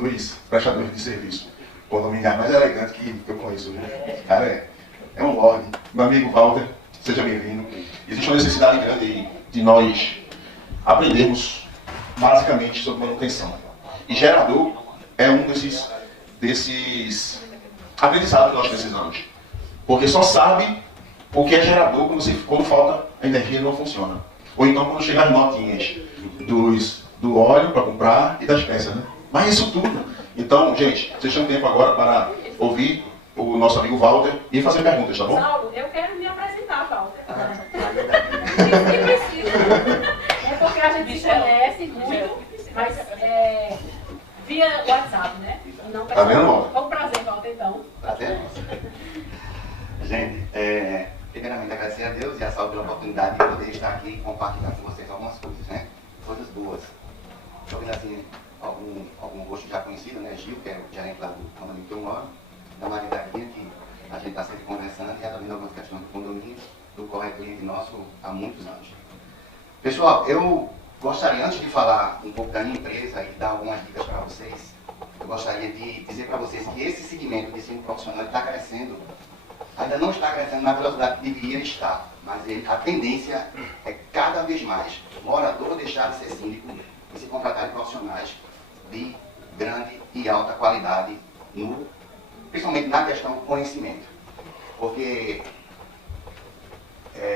dos prestadores de serviço condominial mais elegante que eu conheço. Né? Cara, é um lorde. Meu amigo Walter, seja bem-vindo. Existe uma necessidade grande de nós aprendermos basicamente sobre manutenção. E gerador é um desses aprendizados que nós precisamos. Porque só sabe o que é gerador quando falta a energia e não funciona. Ou então quando chegam as notinhas do óleo para comprar e das peças. Né? Mas isso tudo. Então, gente, vocês têm tempo agora para ouvir o nosso amigo Walter e fazer perguntas, tá bom? Saulo, eu quero me apresentar, Walter. Isso precisa. É porque a gente se conhece muito, mas via WhatsApp, né? Não tá vendo, Walter? Foi um prazer, Walter, então. Prazer. Gente, primeiramente agradecer a Deus e a Saulo pela oportunidade de poder estar aqui e compartilhar com vocês algumas coisas, né? Coisas boas. Talvez assim, algum rosto já conhecido, né? Gil, que é o gerente lá do condomínio que eu moro, da Maria da Guia, que a gente está sempre conversando e resolvendo algumas questões do condomínio, do qual é cliente nosso há muitos anos. Pessoal, eu gostaria, antes de falar um pouco da minha empresa e dar algumas dicas para vocês, eu gostaria de dizer para vocês que esse segmento de ensino profissional está crescendo. Ainda não está crescendo na velocidade que deveria estar, mas a tendência é cada vez mais morador deixar de ser síndico e se contratar profissionais de grande e alta qualidade, principalmente na questão do conhecimento. Porque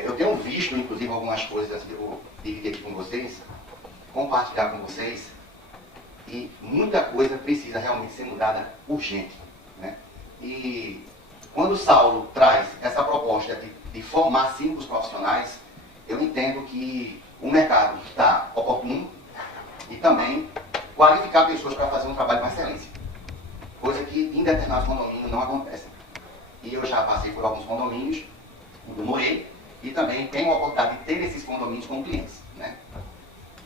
eu tenho visto, inclusive, algumas coisas que eu vou dividir aqui com vocês, compartilhar com vocês, e muita coisa precisa realmente ser mudada urgente. Né? E quando o Saulo traz essa proposta de formar síndicos profissionais, eu entendo que o mercado está oportuno e também qualificar pessoas para fazer um trabalho com excelência. Coisa que em determinados condomínios não acontece. E eu já passei por alguns condomínios, eu morei, e também tenho a oportunidade de ter esses condomínios como clientes. Né?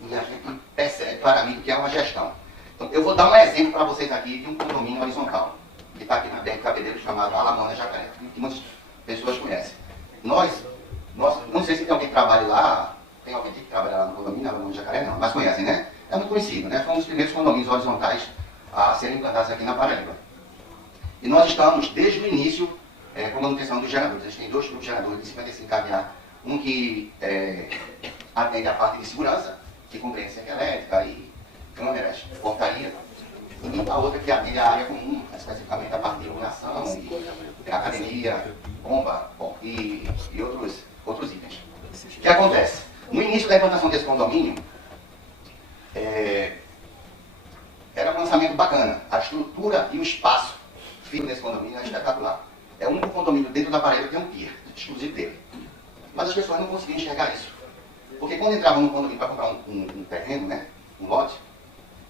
E a gente percebe claramente que é uma gestão. Então, eu vou dar um exemplo para vocês aqui de um condomínio horizontal, que está aqui na BR Cabedelo, chamado Alamana Jacaré, que muitas pessoas conhecem. Nós, não sei se tem alguém que trabalha lá, tem alguém que trabalha lá no condomínio Alamana Jacaré, não, mas conhecem, né? É muito conhecido, né? Foi um dos primeiros condomínios horizontais a serem implantados aqui na Paraíba. E nós estamos, desde o início, com a manutenção dos geradores. A gente tem 2 tipos de geradores de 55 kVA, um que atende a parte de segurança, que compreende cerca elétrica e câmeras, portaria, e a outra que atende a área comum, especificamente a parte de iluminação, e academia, bomba, e outros itens. O que acontece? No início da implantação desse condomínio, era um lançamento bacana. A estrutura e o espaço físico desse condomínio é espetacular. É o único condomínio dentro da Paraíba que tem um pier, exclusivo dele. Mas as pessoas não conseguiam enxergar isso. Porque quando entravam no condomínio para comprar um terreno, né, um lote,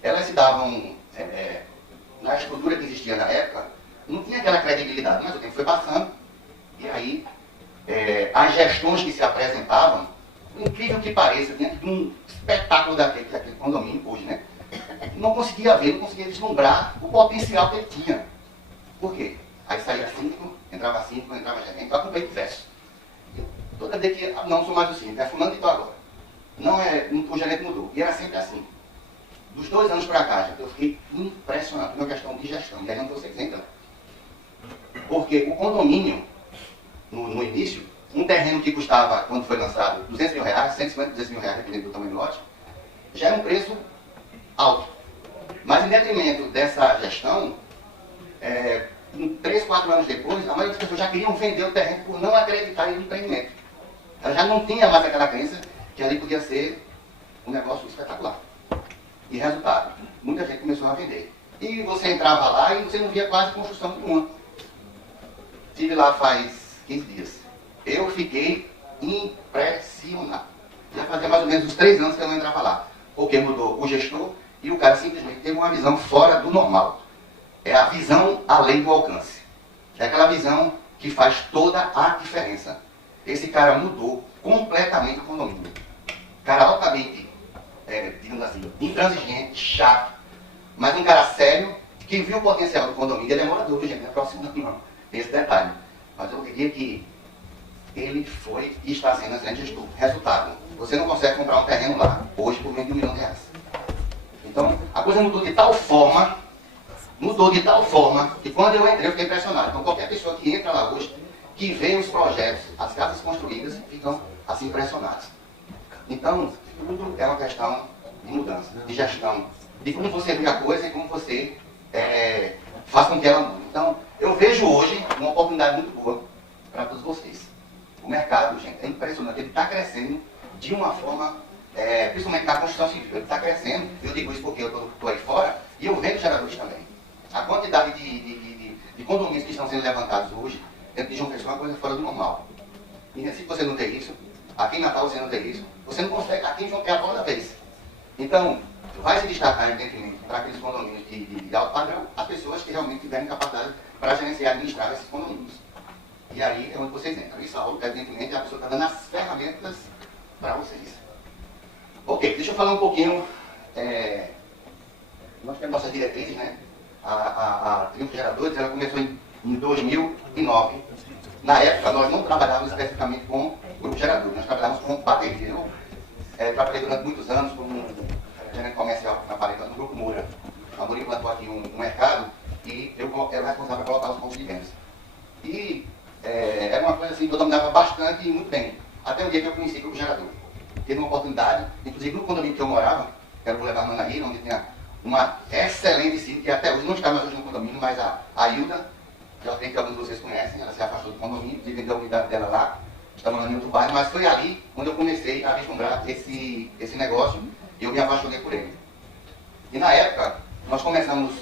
elas se davam, na estrutura que existia na época, não tinha aquela credibilidade, mas o tempo foi passando, e aí as gestões que se apresentavam, incrível que pareça, diante de um espetáculo daquele condomínio hoje, né, não conseguia ver, não conseguia vislumbrar o potencial que ele tinha. Por quê? Aí saía síndico, entrava gerente, vai com o peito verso. Toda vez que não sou mais o síndico, é fulano de tal agora. O gerente mudou. E era sempre assim. Dos 2 anos para cá, eu fiquei impressionado com a questão de gestão. E aí não vocês entram. Porque o condomínio, no início, um terreno que custava, quando foi lançado, R$200 mil, 150, R$200 mil, dependendo do tamanho do lote, já era um preço alto. Mas em detrimento dessa gestão, 3, 4 anos depois, a maioria das pessoas já queriam vender o terreno por não acreditar no empreendimento. Ela já não tinha mais aquela crença que ali podia ser um negócio espetacular. E resultado, muita gente começou a vender. E você entrava lá e você não via quase construção nenhuma. Estive lá faz 15 dias. Eu fiquei impressionado. Já fazia mais ou menos uns 3 anos que eu não entrava lá. Porque mudou o gestor e o cara simplesmente teve uma visão fora do normal. É a visão além do alcance. É aquela visão que faz toda a diferença. Esse cara mudou completamente o condomínio. Cara altamente, digamos assim, intransigente, chato, mas um cara sério, que viu o potencial do condomínio. Ele é morador, gente, não é profissional não. Tem esse detalhe. Mas eu diria que ele foi e está sendo excelente gestor. Resultado, você não consegue comprar um terreno lá, hoje, por menos de R$1 milhão. Então, a coisa mudou de tal forma mudou de tal forma que quando eu entrei eu fiquei impressionado. Então qualquer pessoa que entra lá hoje, que vê os projetos, as casas construídas, ficam assim impressionados. Então, tudo é uma questão de mudança, de gestão, de como você vê a coisa e como você faz com que ela mude. Então, eu vejo hoje uma oportunidade muito boa para todos vocês. O mercado, gente, é impressionante, ele está crescendo de uma forma, principalmente na construção civil, ele está crescendo, eu digo isso porque eu estou aí fora, e eu vendo geradores também. A quantidade de condomínios que estão sendo levantados hoje, dentro de João Pessoa, é uma coisa fora do normal. Em Recife você não tem isso, aqui em Natal você não tem isso, você não consegue, aqui em João Pessoa é a bola da vez. Então, vai se destacar, evidentemente, para aqueles condomínios de alto padrão, as pessoas que realmente tiverem capacidade para gerenciar e administrar esses condomínios. E aí é onde vocês entram. E Saulo, evidentemente, a pessoa está dando as ferramentas para vocês. Ok, deixa eu falar um pouquinho. Nós temos nossas diretrizes, né? A Triunfo Geradores, ela começou em 2009. Na época, nós não trabalhávamos especificamente com grupo gerador, nós trabalhávamos com bateria. Eu trabalhei durante muitos anos como gerente comercial na Paraíba, no Grupo Moura. A Moura implantou aqui um mercado e eu era responsável por colocar os pontos de vendas. E era uma coisa assim que eu dominava bastante e muito bem. Até o dia que eu conheci o grupo gerador. Teve uma oportunidade, inclusive no condomínio que eu morava, que era o Boulevard Manaíra, onde tinha uma excelente síndica, que até hoje não está mais hoje no condomínio, mas a Hilda, que eu acredito que alguns de vocês conhecem, ela se afastou do condomínio, vendeu a unidade dela lá, está morando em outro bairro, mas foi ali onde eu comecei a vislumbrar esse negócio e eu me apaixonei por ele. E na época, nós começamos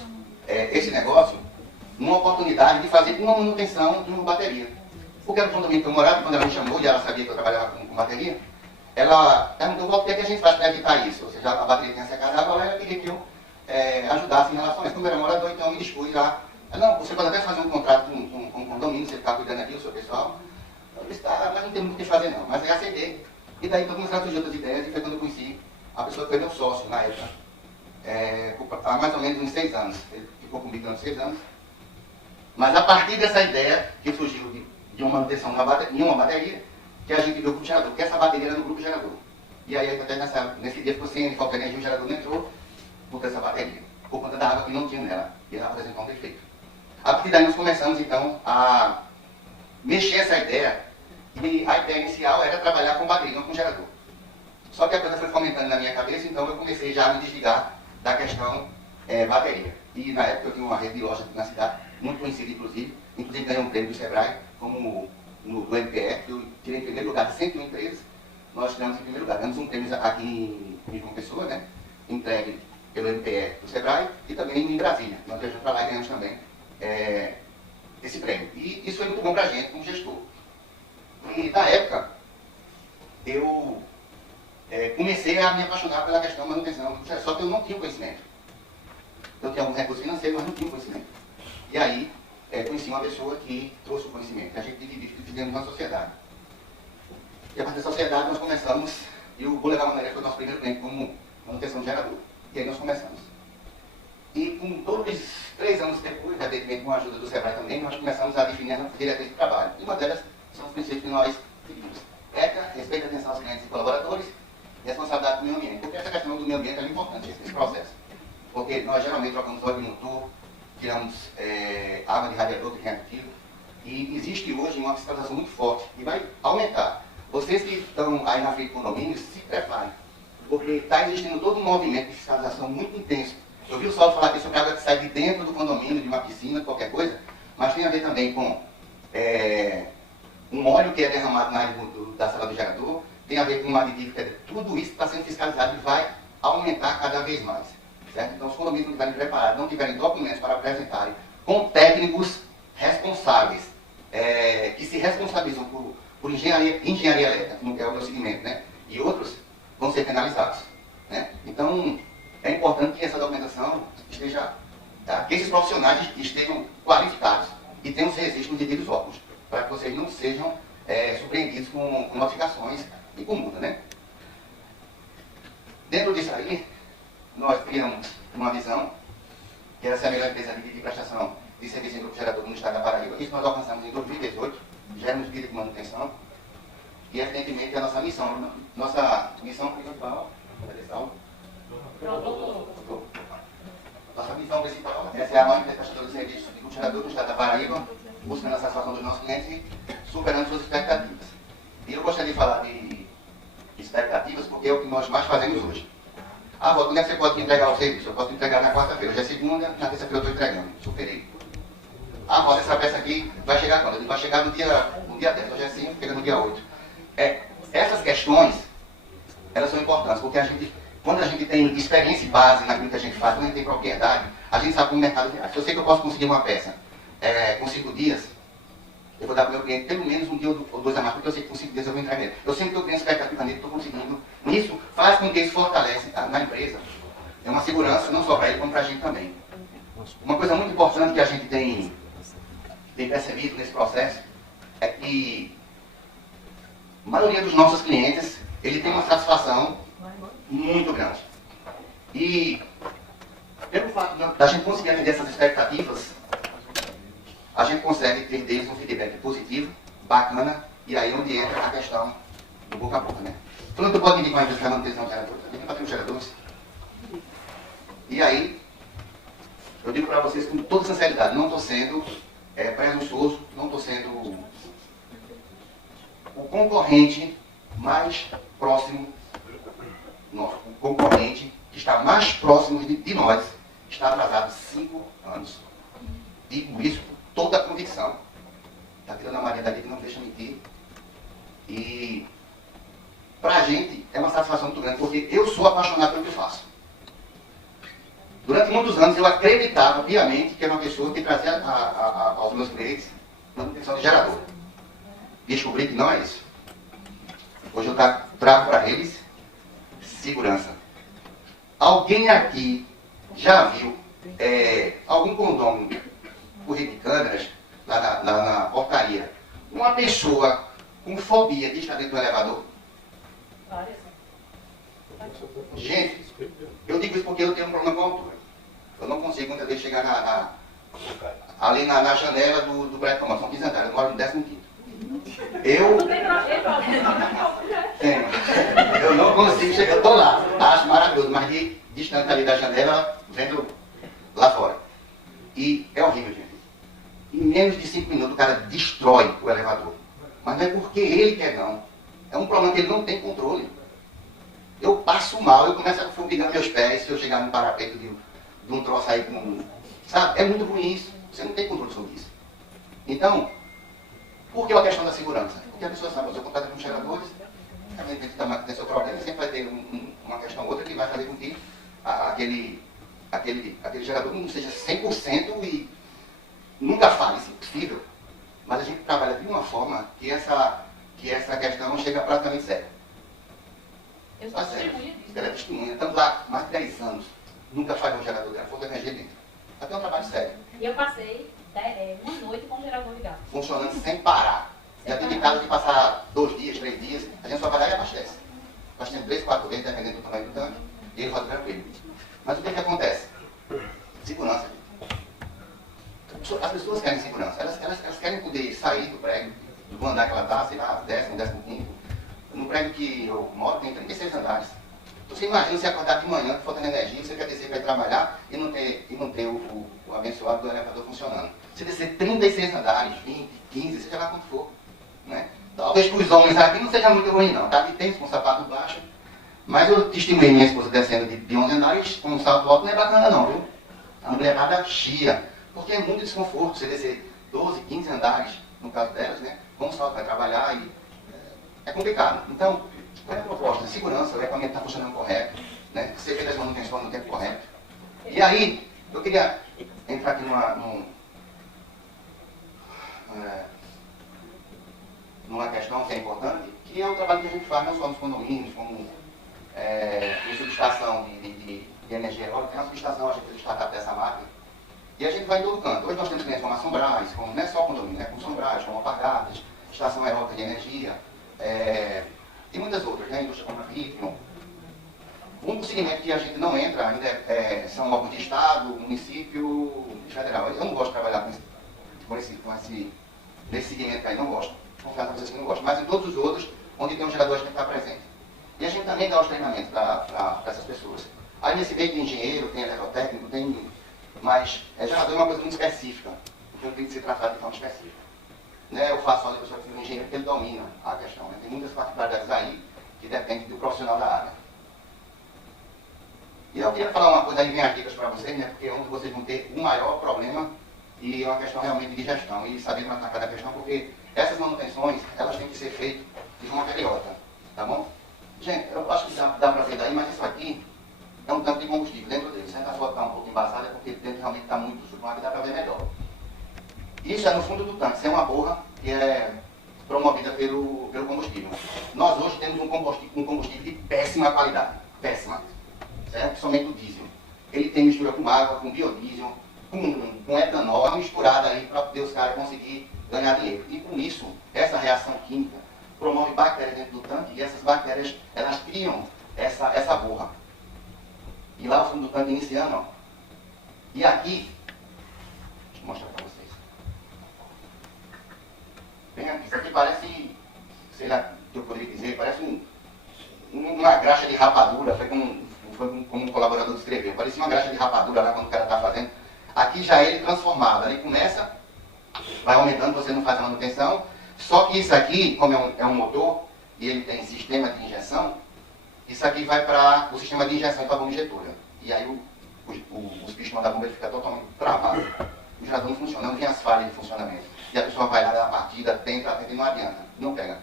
esse negócio numa oportunidade de fazer uma manutenção de uma bateria. Porque era o condomínio que eu morava, quando ela me chamou e ela sabia que eu trabalhava com bateria, ela perguntou o que a gente faz para evitar isso. Ou seja, a bateria tinha secado, agora ela queria que eu ajudasse em relação a isso. Como eu era morador, então eu me dispus a... Não, você pode até fazer um contrato com o condomínio, você ficar cuidando aqui do seu pessoal. Eu disse, tá, mas não tem muito o que fazer não. Mas aí aceitei. E daí então começaram a surgir outras ideias e foi quando eu conheci a pessoa que foi meu sócio na época. Há mais ou menos uns 6 anos. Ele ficou comigo durante 6 anos. Mas a partir dessa ideia que surgiu de uma manutenção em uma bateria, que a gente viu o grupo gerador, porque essa bateria era no grupo gerador. E aí até nesse dia ficou sem falta de energia, o gerador não entrou por essa bateria, por conta da água que não tinha nela. E ela apresentou um defeito. A partir daí nós começamos então a mexer essa ideia, e a ideia inicial era trabalhar com bateria, não com gerador. Só que a coisa foi fomentando na minha cabeça, então eu comecei já a me desligar da questão bateria. E na época eu tinha uma rede de lojas na cidade, muito conhecida inclusive ganhei um prêmio do Sebrae, como do MPE, que eu tirei em primeiro lugar de 101 empresas, nós tiramos em primeiro lugar. Ganhamos um prêmio aqui em João Pessoa, né, entregue pelo MPE do Sebrae, e também em Brasília. Nós viajamos para lá e ganhamos também esse prêmio. E isso foi muito bom para a gente, como gestor. E na época, eu comecei a me apaixonar pela questão da manutenção, só que eu não tinha conhecimento. Eu tinha alguns recursos financeiros, mas não tinha conhecimento. E aí, conheci uma pessoa que trouxe o conhecimento. A gente dividimos uma sociedade. E a partir da sociedade nós começamos, e o Boulevard Manaíra foi o nosso primeiro cliente como manutenção de gerador. E aí nós começamos. E com todos os 3 anos depois, evidentemente com a ajuda do Sebrae também, nós começamos a definir as nossas diretrizes de trabalho. E uma delas são os princípios que nós seguimos. Ética, respeito e atenção aos clientes e colaboradores, e responsabilidade do meio ambiente. Porque essa questão do meio ambiente é importante, esse processo. Porque nós geralmente trocamos óleo de motor, tiramos água de radiador que tem aquilo, e existe hoje uma fiscalização muito forte, e vai aumentar. Vocês que estão aí na frente do condomínio, se preparem, porque está existindo todo um movimento de fiscalização muito intenso. Eu vi o Saulo falar aqui sobre a água que sai de dentro do condomínio, de uma piscina, qualquer coisa, mas tem a ver também com um óleo que é derramado na área da sala do gerador, tem a ver com um aditivo, tudo isso está sendo fiscalizado e vai aumentar cada vez mais. Certo? Então, os condomínios não estiverem preparados, não tiverem documentos para apresentarem com técnicos responsáveis, que se responsabilizam por engenharia elétrica, que é o procedimento, né? E outros vão ser penalizados. Né? Então, é importante que essa documentação esteja, que esses profissionais estejam qualificados e tenham os registros nos devidos órgãos, para que vocês não sejam surpreendidos com notificações e com multa. Né? Dentro disso aí, nós criamos uma visão, que era ser a melhor empresa de prestação de serviço em grupo gerador no estado da Paraíba. Isso nós alcançamos em 2018, já éramos líder de manutenção, e evidentemente a nossa missão principal, nossa missão principal, essa é a maior prestadora de serviços de gerador do estado da Paraíba, buscando a satisfação dos nossos clientes e superando suas expectativas. E eu gostaria de falar de expectativas, porque é o que nós mais fazemos hoje. Ah, Walter, quando é que você pode entregar o serviço? Eu posso entregar na quarta-feira. Hoje é segunda, na terça-feira eu estou entregando. Superei. Ah, Walter, essa peça aqui vai chegar quando? Ele vai chegar no dia 10. Hoje é 5, chega no dia 8. Essas questões, elas são importantes, porque quando a gente tem experiência e base naquilo que a gente faz, quando a gente tem propriedade, a gente sabe como o mercado reage. Se eu sei que eu posso conseguir uma peça com 5 dias, eu vou dar para o meu cliente pelo menos um dia ou 2 a mais, porque eu sei que com 5 dias eu vou entregar nele. Eu sempre que eu tenho expectativa nele, estou conseguindo. Isso faz com que isso fortalece na empresa. É uma segurança, não só para ele, como para a gente também. Uma coisa muito importante que a gente tem percebido nesse processo é que a maioria dos nossos clientes, ele tem uma satisfação muito grande. E pelo fato da gente conseguir atender essas expectativas, a gente consegue ter deles um feedback positivo, bacana, e aí onde entra a questão do boca a boca, né? Falando que eu posso indicar uma empresa de manutenção de geradores, a gente vai ter os geradores. E aí, eu digo para vocês com toda sinceridade, não estou sendo presunçoso, não estou sendo o concorrente mais próximo, nosso concorrente que está mais próximo de nós, está atrasado 5 anos. Digo isso com toda a convicção. Está tirando a Maria daqui que não deixa mentir. E para a gente é uma satisfação muito grande, porque eu sou apaixonado pelo que faço. Durante muitos anos eu acreditava piamente que era uma pessoa que trazia aos meus clientes manutenção de gerador. Descobri que não é isso. Hoje eu trago para eles segurança. Alguém aqui já viu algum condomínio por rede de câmeras lá na portaria? Uma pessoa com fobia de estar dentro do elevador? Gente, eu digo isso porque eu tenho um problema com a altura. Eu não consigo muitas vezes chegar ali na janela do prédio famoso. São 15 andares, eu moro no 15º. Eu não consigo chegar, eu estou lá, acho maravilhoso, mas distante ali da janela, vendo lá fora. E é horrível, gente. Em menos de 5 minutos o cara destrói o elevador. Mas não é porque ele quer não. É um problema que ele não tem controle. Eu passo mal, eu começo a formigar meus pés se eu chegar no parapeito de um troço aí com... Sabe? É muito ruim isso. Você não tem controle sobre isso. Então, por que a questão da segurança? Porque a pessoa sabe, você contrata com geradores, tem seu problema, sempre vai ter uma questão ou outra que vai fazer com que aquele gerador não seja 100% e nunca falhe, isso é impossível. Mas a gente trabalha de uma forma que essa questão chega praticamente séria. Eu sou testemunha disso. Ela é testemunha. Estamos lá mais de 10 anos. Nunca falhou um gerador, era fogo de energia dentro. Até um trabalho sério. E eu passei uma noite com o gerador ligado. Funcionando sem parar. Já teve caso de passar 2 dias, 3 dias, a gente só vai lá e abastece. Abastecendo 3, 4 vezes, dependendo do tamanho do tanque, e ele roda tranquilo. Mas o que acontece? Segurança. As pessoas querem segurança. Elas querem poder sair do prédio, do andar que ela está, sei lá, 10º, 15º. No prédio que eu moro tem 36 andares. Você imagina você acordar de manhã, faltando energia, você quer descer para ir trabalhar e não ter o abençoado do elevador funcionando. Você descer 36 andares, 20, 15, seja lá quanto for. Né? Talvez para os homens aqui não seja muito ruim não, tá? De tênis com sapato baixo. Mas eu testemunhei minha esposa descendo de 11 andares com um salto alto, não é bacana não, viu? A mulherada chia, porque é muito desconforto você descer 12, 15 andares, no caso delas, né? Com um salto para trabalhar e é complicado. Então, qual é a proposta? De segurança, o equipamento está funcionando correto, né? Você fez as manutenções no tempo correto. E aí, eu queria entrar aqui numa questão que é importante, que é o trabalho que a gente faz não só nos condomínios, como em subestação de energia eólica, tem uma subestação, a gente fez startup dessa máquina, e a gente vai em todo canto. Hoje nós temos clientes como a São Brás, como, não é só condomínio, né? Como São Brás, como Alpargatas, estação eólica de energia, e muitas outras, né? Indústria como a Ritmo. Um segmento que a gente não entra ainda são órgãos de Estado, município e federal. Eu não gosto de trabalhar nesse segmento aí, não gosto. Confesso para vocês que não gosto. Mas em todos os outros, onde tem um gerador, a gente tem que estar presente. E a gente também dá os treinamentos para essas pessoas. Aí nesse meio tem engenheiro, tem eletrotécnico, tem Mas gerador é uma coisa muito específica, então tem que ser tratado de forma específica. Né? Eu faço a pessoa que é engenheiro porque ele domina a questão. Né? Tem muitas particularidades aí que dependem do profissional da área. E eu queria falar uma coisa, aí vem as dicas para vocês, né? Porque é onde vocês vão ter o maior problema e é uma questão realmente de gestão e saber tratar cada questão, porque essas manutenções, elas têm que ser feitas de forma periódica, tá bom? Gente, eu acho que dá para ver daí, mas isso aqui é um tanque de combustível dentro dele. Se a sua está um pouco embaçada é porque dentro realmente está muito sujo, mas aqui dá para ver melhor. Isso é no fundo do tanque, isso é uma borra que é promovida pelo combustível. Nós hoje temos um combustível de péssima qualidade, péssima, certo? Somente o diesel. Ele tem mistura com água, com biodiesel, com etanol, misturada aí para poder os caras conseguir ganhar dinheiro. E com isso, essa reação química promove bactérias dentro do tanque e essas bactérias, elas criam essa borra. E lá no fundo do tanque iniciando, ó. E aqui, deixa eu mostrar para vocês. Bem aqui, isso aqui parece, sei lá o que eu poderia dizer, parece uma graxa de rapadura, foi como um colaborador descreveu, parecia uma graxa de rapadura lá quando o cara está fazendo. Aqui já é ele transformado, aí começa, vai aumentando, você não faz a manutenção, só que isso aqui, como é um motor, e ele tem sistema de injeção, isso aqui vai para o sistema de injeção para a bomba injetora. E aí os pistões da bomba ficam totalmente travados. O gerador não funciona, não tem as falhas de funcionamento. E a pessoa vai lá na partida, tenta e não adianta, não pega.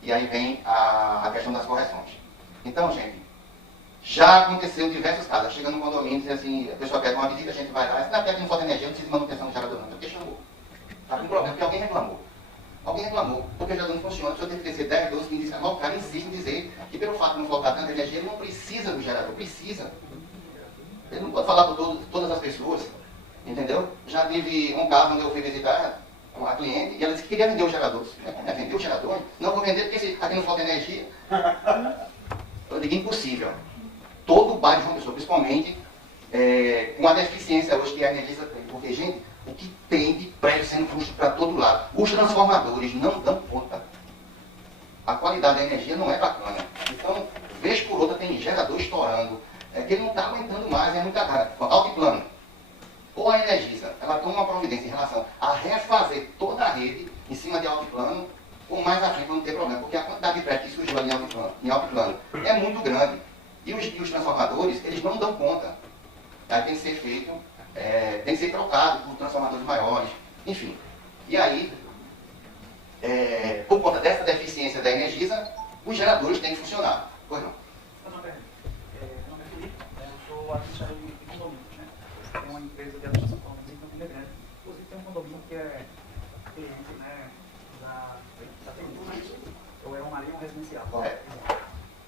E aí vem a questão das correções. Então, gente, já aconteceu diversos casos. Chega no condomínio e diz assim, a pessoa pede uma visita, a gente vai lá, se na técnica não falta energia, não precisa de manutenção do gerador não, porque chamou. Está com problema, porque alguém reclamou. Alguém reclamou, porque o gerador não funciona, a pessoa tem que descer 10, 12, 15, 19, o cara insiste em dizer que pelo fato de não faltar tanta energia, ele não precisa do gerador, precisa. Ele não pode falar para todas as pessoas, entendeu? Já tive um caso onde eu fui visitar uma cliente e ela disse que queria vender o gerador. Vender o gerador? Não vou vender porque aqui não falta energia. Eu digo impossível. Todo o bairro de João Pessoa, principalmente com a deficiência hoje que a energia tem. Porque, gente, o que tem de prédio sendo construído para todo lado? Os transformadores não dão conta. A qualidade da energia não é bacana. Então, vez por outra tem gerador estourando, que ele não está aguentando mais, é muita carga. Altiplano. Ou a Energisa, ela toma uma providência em relação a refazer toda a rede em cima de altiplano, ou mais à frente não ter problema, porque a quantidade de prédio que surgiu ali em altiplano é muito grande. E os transformadores, eles não dão conta. Aí tem que ser feito, tem que ser trocado por transformadores maiores, enfim. E aí, por conta dessa deficiência da Energisa, os geradores têm que funcionar. Pois não? Meu nome é Felipe, eu sou administrador de condomínios, né? Tem uma empresa de administração de condomínios em Campina Grande. Inclusive tem um condomínio que é cliente, né, da Tribuna, ou é uma Marinha Residencial. Correto.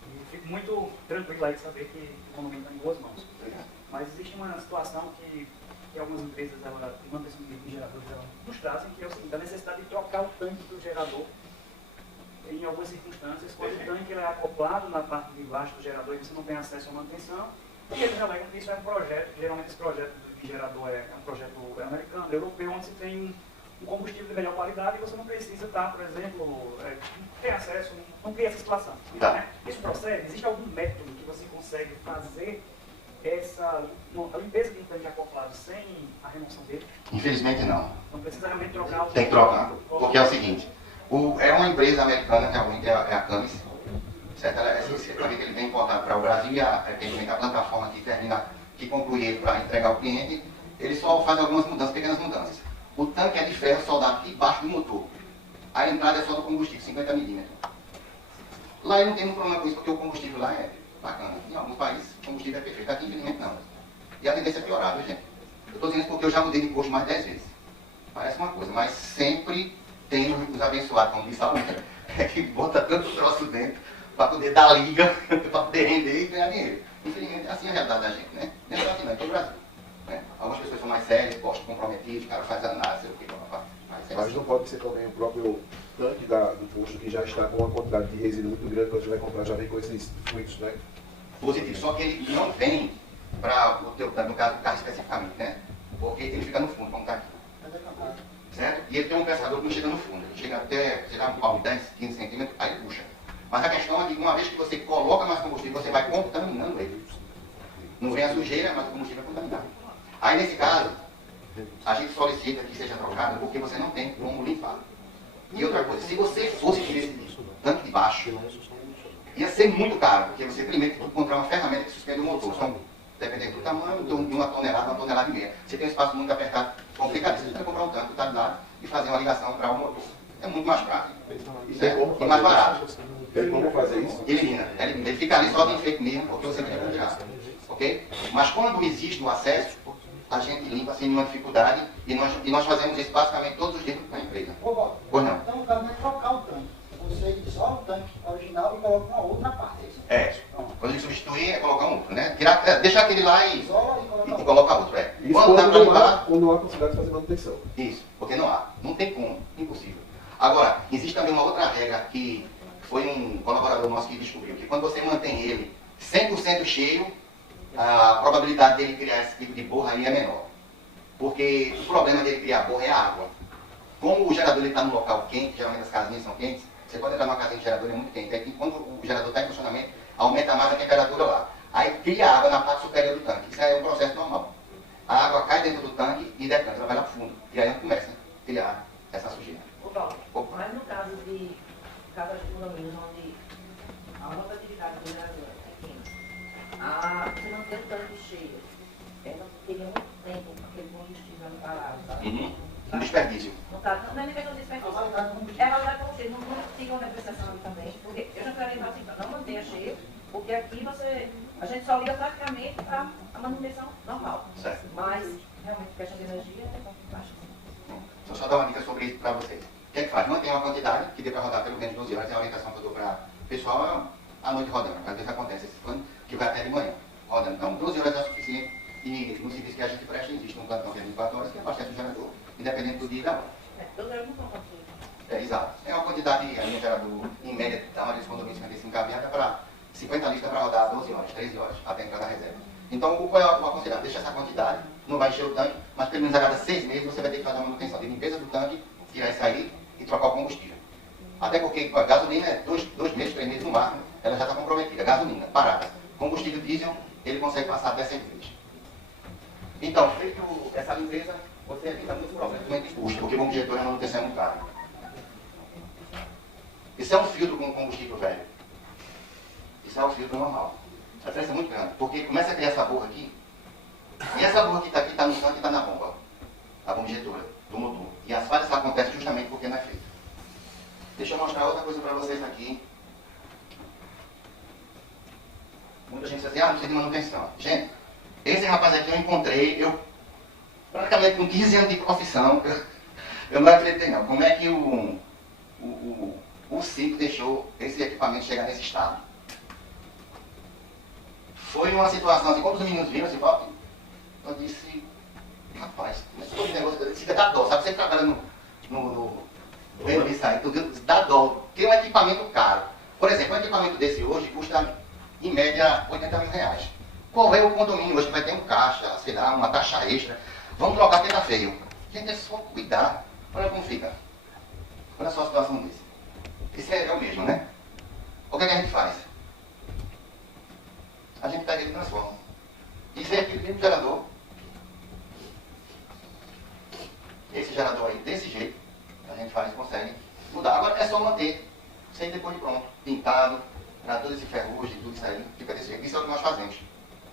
E fico muito tranquilo aí de saber que o condomínio está em boas mãos. Mas existe uma situação que algumas empresas de manutenção de geradores nos trazem, que é o seguinte, a necessidade de trocar o tanque do gerador em algumas circunstâncias, quando o tanque é acoplado na parte de baixo do gerador e você não tem acesso à manutenção, e eles alegam que isso é um projeto, geralmente esse projeto de gerador é um projeto americano, europeu, onde você tem um combustível de melhor qualidade e você não precisa estar, por exemplo, ter acesso, não cria essa situação. Tá. Né? Isso procede? Existe algum método que você consegue fazer a limpeza de um tanque acoplado sem a remoção dele? Infelizmente não. Não precisa realmente trocar o... Tem que trocar. Porque é o seguinte, é uma empresa americana, realmente é a Cummins, certo? Esse equipamento ele vem importado para o Brasil e a plataforma que conclui ele para entregar ao cliente, ele só faz algumas mudanças, pequenas mudanças. O tanque é de ferro soldado debaixo do motor. A entrada é só do combustível, 50 milímetros. Lá ele não tem um problema com isso, porque o combustível lá é bacana. Em alguns países o combustível é perfeito, aqui infelizmente não. E a tendência é piorar, viu, gente? Eu estou dizendo isso porque eu já mudei de posto mais de 10 vezes. Parece uma coisa, mas sempre tem os abençoados, como disse a outra, que bota tanto troço dentro para poder dar liga, para poder render e ganhar dinheiro. Infelizmente, assim é a realidade da gente, né? Nem só aqui não, em todo o Brasil. Né? Algumas pessoas são mais sérias, postos comprometidos, o cara faz análise, sei o que, mas não pode ser também o próprio tanque do posto que já está com uma quantidade de resíduo muito grande, quando você vai comprar, já vem com esses fluidos, né? Positivo, só que ele não vem para o teu tanque, no caso do carro especificamente, né? Porque ele fica no fundo, como está aqui. Certo? E ele tem um pensador que não chega no fundo, ele chega até, sei lá, um pau de 10, 15 centímetros, aí ele puxa. Mas a questão é que uma vez que você coloca mais combustível, você vai contaminando ele. Não vem a sujeira, mas o combustível é contaminado. Aí, nesse caso, a gente solicita que seja trocado porque você não tem como limpar. E outra coisa, se você fosse tirar esse tanque de baixo, ia ser muito caro, porque você primeiro tem que encontrar uma ferramenta que suspende o motor. Só dependendo do tamanho, de uma tonelada e meia. Você tem um espaço muito apertado, complicadíssimo, você tem que comprar um tanque tá de lado e fazer uma ligação para o motor. É muito mais prático. E mais barato. Tem como fazer isso? Elimina. Ele fica ali só de enfeite mesmo, porque você vai tirar. Ok? Mas quando existe o acesso, a gente limpa sem nenhuma dificuldade e nós fazemos isso basicamente todos os dias na empresa. Pois não? Então, o caso não é trocar o tanque. Você isola o tanque original e coloca uma outra parte. É isso? É. Quando a gente substituir, é colocar um outro, né? Deixar aquele lá e Isola e coloca outro. É. Isso Quando dá para limpar, quando não há possibilidade de fazer manutenção. isso, porque não há. Não tem como. Impossível. Agora, existe também uma outra regra que foi um colaborador nosso que descobriu, que quando você mantém ele 100% cheio, a probabilidade dele criar esse tipo de borra aí é menor. Porque o problema dele criar borra é a água. Como o gerador está num local quente, geralmente as casinhas são quentes, você pode entrar numa casinha de gerador, é muito quente. Aí quando o gerador está em funcionamento, aumenta mais a temperatura lá. Aí cria água na parte superior do tanque. Isso aí é um processo normal. A água cai dentro do tanque e decanta, ela vai lá para fundo. E aí começa a criar essa sujeira. Ô Paulo, mas no caso de casas de condomínios onde a rotatividade do gerador é quente, você não tem o tanque cheio, não teria muito tempo aquele combustível ali parado, sabe? Um desperdício. No caso, não é nem questão de desperdício. É validade para você, não fica uma depreciação ali também, porque eu já falei assim, não mantenha cheio, porque aqui a gente só liga praticamente para a manutenção normal. Certo. Mas, realmente, questão de energia é baixa. Vou só dar uma dica sobre isso para vocês. O que é que faz? Mantém uma quantidade que dê para rodar pelo menos 12 horas. É a orientação que eu dou para o pessoal à noite rodando. Às vezes acontece esse plano que vai até de manhã rodando. Então, 12 horas é o suficiente. E no serviço que a gente presta, existe um plantão que é 24 horas que abastece o gerador, independente do dia e da hora. 12 horas não são tanto. Exato. É uma quantidade, aí no gerador, em média, da maioria dos condomínios 55 kV, dá para 50 litros para rodar 12 horas, 13 horas, até entrar na reserva. Então, o qual é o aconselhado? Deixa essa quantidade, não vai encher o tanque, mas pelo menos a cada 6 meses você vai ter que fazer uma manutenção de limpeza do tanque, tirar isso aí e trocar o combustível. Até porque a gasolina é 2 meses, 3 meses no máximo, ela já está comprometida. Gasolina, parada. Combustível diesel, ele consegue passar até 100 meses. Então, feito essa limpeza, você evita muitos problemas de custo, porque o bom injetor é manutenção muito caro. Isso é um filtro com combustível velho. Isso é um filtro normal. A diferença é muito grande, porque começa a criar essa borra aqui, e essa borra que está aqui, está no tanque e está na bomba, a bomba injetora do motor. E as falhas acontecem justamente porque não é feito. Deixa eu mostrar outra coisa para vocês aqui. Muita gente diz assim, não precisa de manutenção. Gente, esse rapaz aqui eu encontrei, eu praticamente com 15 anos de profissão, eu não acreditei não. Como é que o CIC deixou esse equipamento chegar nesse estado? Foi uma situação assim, quando os meninos viram assim, eu disse, rapaz, mas todo negócio, isso dá dó, sabe? Você trabalha no isso aí, dá dó. Tem um equipamento caro. Por exemplo, um equipamento desse hoje custa, em média, 80 mil reais. Qual é o condomínio hoje que vai ter um caixa, sei lá, uma taxa extra? Vamos trocar porque tá feio. Gente, é só cuidar. Olha como fica. Olha só a situação desse. Esse é o mesmo, né? O que é que a gente faz? A gente pega ele e transforma. Isso é aquele mesmo gerador. Esse gerador aí, desse jeito, a gente faz, consegue mudar. Agora é só manter, sem depois de pronto, pintado, todo esse ferrugem, tudo isso aí, fica desse jeito. Isso é o que nós fazemos.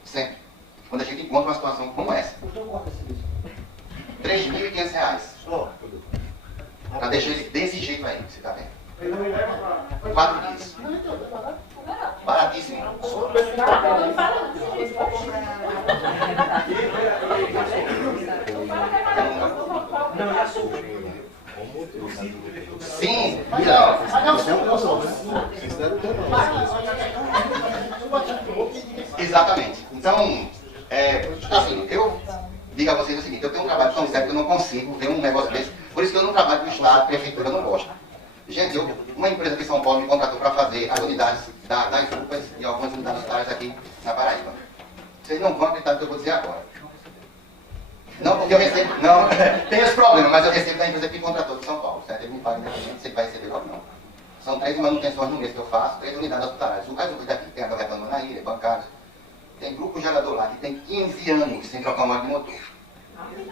Sempre. Quando a gente encontra uma situação como essa. Custou quanto esse serviço? R$3.500. Só. Pra deixar ele desse jeito aí, você tá vendo? Ele não me leva pra... 4 dias. Não, então, tá barato. Baratíssimo. Sim, exatamente. Então, assim, eu digo a vocês o seguinte, eu tenho um trabalho tão sério que eu não consigo ver um negócio desse, por isso que eu não trabalho com o Estado, prefeitura, eu não gosto. Gente, uma empresa aqui em São Paulo me contratou para fazer as unidades das UPAs e algumas unidades hospitalares aqui na Paraíba. Vocês não vão acreditar no que eu vou dizer agora. Não, porque eu recebo, não, tem esse problema, mas eu recebo da empresa que me contratou de São Paulo, certo? Ele me paga independente se ele vai receber ou não. São 3 manutenções no mês que eu faço, 3 unidades hospitalares. As UPAs daqui, tem a Manaíra, bancários. Tem grupo gerador lá que tem 15 anos sem trocar um óleo de motor.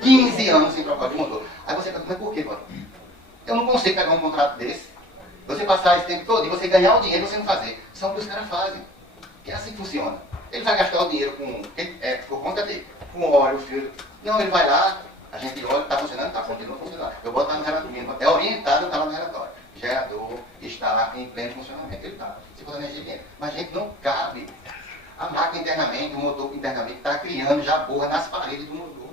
15 anos sem trocar de motor. Aí você pergunta, mas por quê, pô? Eu não consigo pegar um contrato desse. Você passar esse tempo todo e você ganhar o dinheiro e você não fazer. São o que os caras fazem. Que é assim que funciona. Ele vai gastar o dinheiro por conta dele. Com óleo, filtro. Não, ele vai lá, a gente olha, está funcionando, está continuando funcionando. Eu boto lá no relatório. É orientado, está lá no relatório. Gerador está em pleno funcionamento. Ele está. Se for da energia dentro. Mas a gente não cabe. A máquina internamente, o motor internamente está criando já borra nas paredes do motor.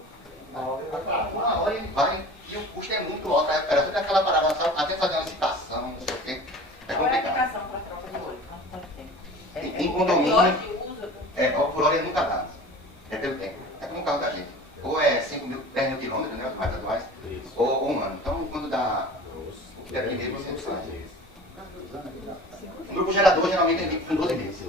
Uma hora ele vai e o custo é muito alto. Era toda aquela parada, só até fazer uma licitação, não sei o quê. É Qual é a complicado. indicação para a troca de óleo? Quanto tempo? Em condomínio, usa? por hora ele nunca dá. É pelo tempo. É como o carro da gente. Ou é 5 mil, 10 mil quilômetros, né? Os mais atuais, ou um ano. Então, quando dá o que é primeiro, você sabe. Um grupo gerador geralmente tem com 12 meses.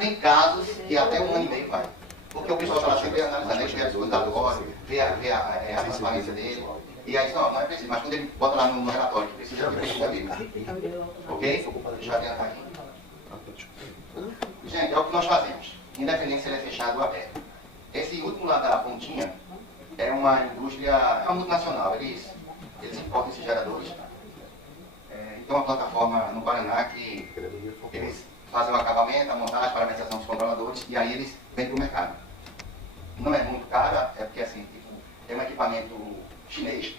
Tem casos que até um ano e meio vai. Porque o pessoal está sempre analisando, né? Vê a disponibilidade do óleo, vê a transparência dele. E aí diz, não é preciso. Mas quando ele bota lá no relatório que precisa, ele precisa mesmo. Ok? Já adiantar aqui. Gente, é o que nós fazemos. Independente se ele é fechado ou aberto. Esse último lá da pontinha é uma indústria, é uma multinacional. Eles importam esses geradores. Tem uma plataforma no Paraná que eles fazem o acabamento, a montagem, a parametrização dos controladores e aí eles vendem para o mercado. Não é muito caro, é porque assim, tipo, é um equipamento chinês,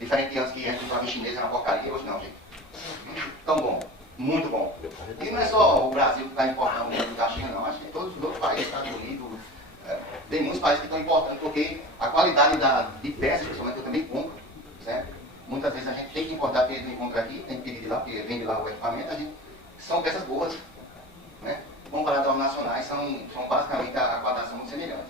diferente de antes que a gente comprava em chinês, era uma porcaria, hoje não, gente. Tão bom, muito bom. E não é só o Brasil que está importando muito da China, não, acho que todos os outros países, Estados Unidos, tem muitos países que estão importando, porque a qualidade de peças, principalmente, eu também compro, certo? Muitas vezes a gente tem que importar, porque eles não encontram aqui, tem que pedir de lá, porque vende lá o equipamento, são peças boas, né? Comparadas aos nacionais, são basicamente a quadração muito semelhante.